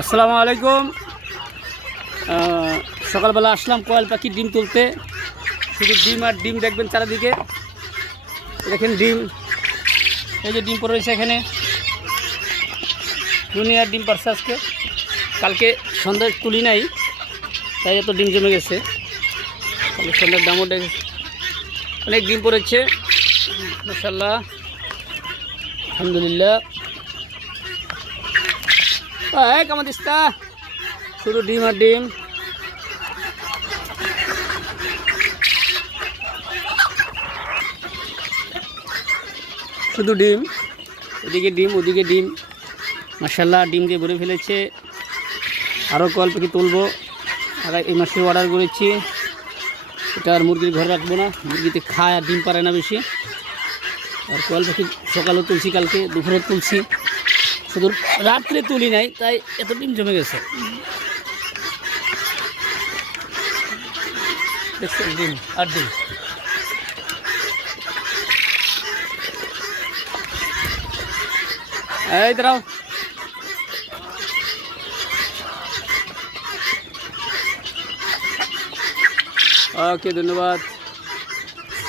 আসসালামু আলাইকুম। সকালবেলা আসলাম কোয়েল পাখির ডিম তুলতে। শুধু ডিম আর ডিম দেখবেন চারিদিকে। দেখেন ডিম, এই যে ডিম পড়ে রয়েছে এখানে। দুনিয়ার ডিম পারছে আজকে, কালকে সন্ধ্যায় তুলি নাই, তাই এত ডিম জমে গেছে। কালকে সন্ধ্যার দামও অনেক ডিম পড়েছে, মাশাআল্লাহ, আলহামদুলিল্লাহ। কেমন দিস্তা, শুধু ডিম আর ডিম। শুধু ডিম, এদিকে ডিম ওদিকে ডিম, মাশাআল্লাহ ডিম দিয়ে ভরে ফেলেছে। আরও কোয়েল পাখি তুলবো, আর এই মাসে অর্ডার করেছি। এটা আর মুরগির ঘরে রাখবো না, মুরগিতে খায় আর ডিম পারে না বেশি। আর কোয়েল পাখি সকালেও তুলছি, কালকে দুপুরে তুলছি, শুধু রাত্রে তুলি নাই, তাই এত ডিম জমে গেছে। দেখছেন ডিম আর ডিম। এই দাঁড়াও, ওকে, ধন্যবাদ।